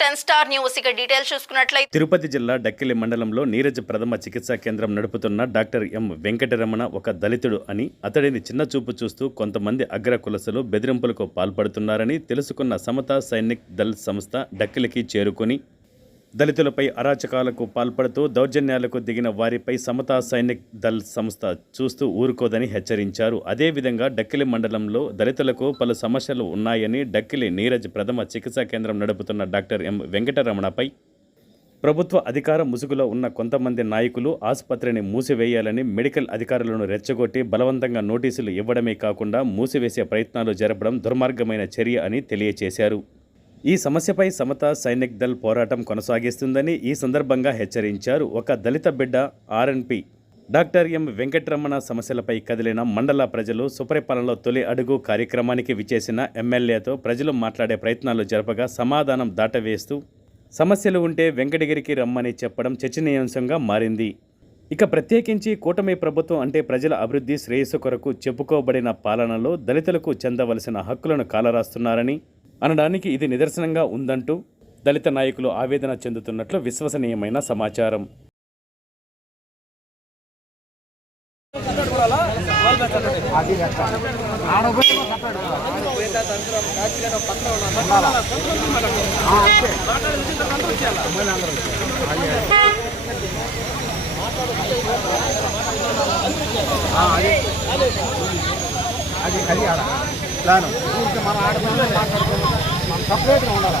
Ten star news. ఇక details చూసుకున్నట్లయితే తిరుపతి జిల్లా డక్కిలి మండలంలో నీరజ్ ప్రథమ చికిత్సా కేంద్రం నడుపుతున్న డాక్టర్ ఎం వెంకటరమణ ఒక దళితుడు అని అతడిని చిన్న చూపు చూస్తూ కొంతమంది అగ్ర కులసలు బెదిరింపులకు పాల్పడుతున్నారని తెలుసుకున్న సమతా సైనిక్ దళ్ సంస్థ డక్కిలికి చేరుకొని దళితులపై అరాచకాలకు పాల్పడుతూ దౌర్జన్యాలకు దిగిన వారిపై సమతా సైనిక్ దళ్ సంస్థ చూస్తూ ఊరుకోదని హెచ్చరించారు. అదేవిధంగా డక్కిలి మండలంలో దళితులకు పలు సమస్యలు ఉన్నాయని డక్కిలి నీరజ్ ప్రథమ చికిత్సా కేంద్రం నడుపుతున్న డాక్టర్ ఎం వెంకటరమణపై ప్రభుత్వ అధికార ముసుగులో ఉన్న కొంతమంది నాయకులు ఆసుపత్రిని మూసివేయాలని మెడికల్ అధికారులను రెచ్చగొట్టి బలవంతంగా నోటీసులు ఇవ్వడమే కాకుండా మూసివేసే ప్రయత్నాలు జరపడం దుర్మార్గమైన చర్య అని తెలియచేశారు. ఈ సమస్యపై సమత సైనిక్ దళ్ పోరాటం కొనసాగిస్తుందని ఈ సందర్భంగా హెచ్చరించారు. ఒక దళిత బిడ్డ ఆర్ఎన్పి. Doctor M. వెంకటరమణ సమస్యలపై కదిలిన మండల ప్రజలు సుపరిపాలనలో తొలి అడుగు కార్యక్రమానికి విచేసిన ఎమ్మెల్యేతో ప్రజలు మాట్లాడే ప్రయత్నాలు జరపగా సమాధానం దాటవేస్తూ సమస్యలు ఉంటే వెంకటగిరికి రమ్మని చెప్పడం చర్చనీయాంశంగా మారింది. ఇక ప్రత్యేకించి కూటమి ప్రభుత్వం అంటే ప్రజల అభివృద్ధి శ్రేయస్సు కొరకు చెప్పుకోబడిన పాలనలో దళితులకు చెందవలసిన హక్కులను కాలరాస్తున్నారని అనడానికి ఇది నిదర్శనంగా ఉందంటూ దళిత నాయకులు ఆవేదన చెందుతున్నట్లు విశ్వసనీయమైన సమాచారం. అది అది ఆడ. ప్లాను. మన ఆడపిల్లలు మాట్లాడుకుంటాం సపరేట్గా ఉండాలి?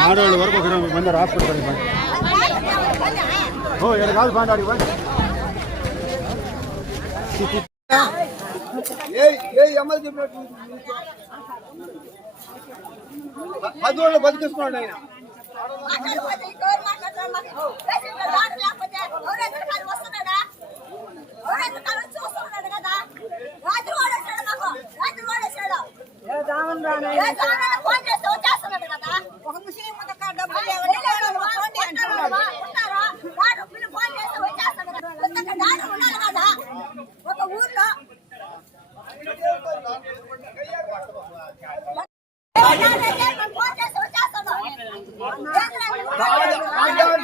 ఆడవాళ్ళ వరకు ఒక ఇరవై మంది హాస్పిటల్ ఓ ఇక్కడ కాదు పండి అడిగి ఏ ఏ ఎమ్మెల్యే చెప్పినట్టు పది రోజులు బతికిస్తున్నాడు ఆయన ఒక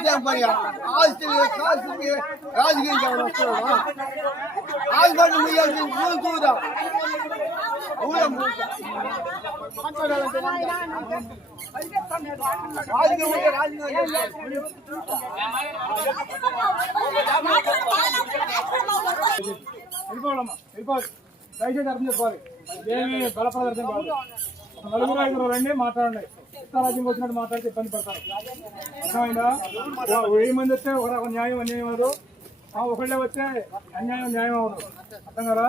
ఆస్తి ఆస్తికి రాజకీయం చేయడం వస్తున్నాడు హాస్పిటల్ ముయ్యాల్సి ఊరు చూదా ఊరం రాజకీయం ఉంటే రాజకీయం చేయాలి. వెళ్ళిపోవాలమ్మా వెళ్ళిపోవాలి దయచేసి అర్థం చేసుకోవాలి ఏమి బల ప్రదర్శన కాదు నలుగురు ఐదుగురు రండి మాట్లాడండి రాజ్యం వచ్చినట్టు మాట్లాడితే ఇబ్బంది పడతారు. అర్థమైందా? వెయ్యి మంది వస్తే ఒక న్యాయం అన్యాయం అవ్వదు ఒకళ్ళే వస్తే అన్యాయం న్యాయం అవ్వదు అర్థం కదా?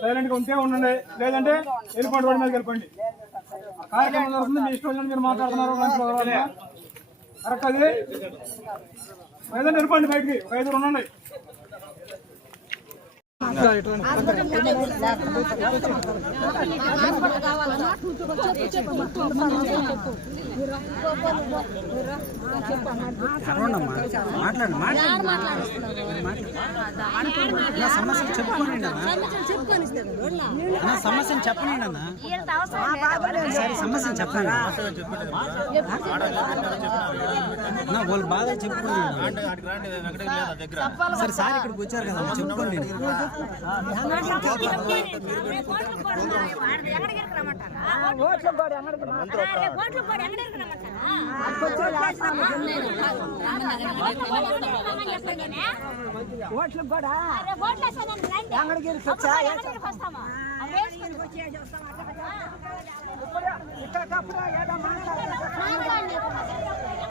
సైలెంట్గా ఉంటే ఉండండి. లేదంటే వెళ్ళిపోండి వాడి మీద వెళ్ళిపోండి. కార్యక్రమం జరుగుతుంది. మీ ఇష్టం మీరు మాట్లాడుతున్నారు. కరెక్ట్ అది? లేదంటే వెళ్ళిపోండి బయటికి. ఒక ఐదుగురు ఉండండి. మాట్లాడు నా సమస్యలు చెప్పుకోనండి నా సమస్యను చెప్పనండి అన్న సరే సమస్యను చెప్పండి నా వాళ్ళ బాధ చెప్పుకోండి సరే సార్ ఇక్కడికి వచ్చారు కదా చెప్పుకోండి ఓట్లు కూడా ఎక్కడికి ఓట్లు కూడా ఎక్కడికి ఓట్లు కూడా ఎక్కడికి వస్తామా ఇక్కడ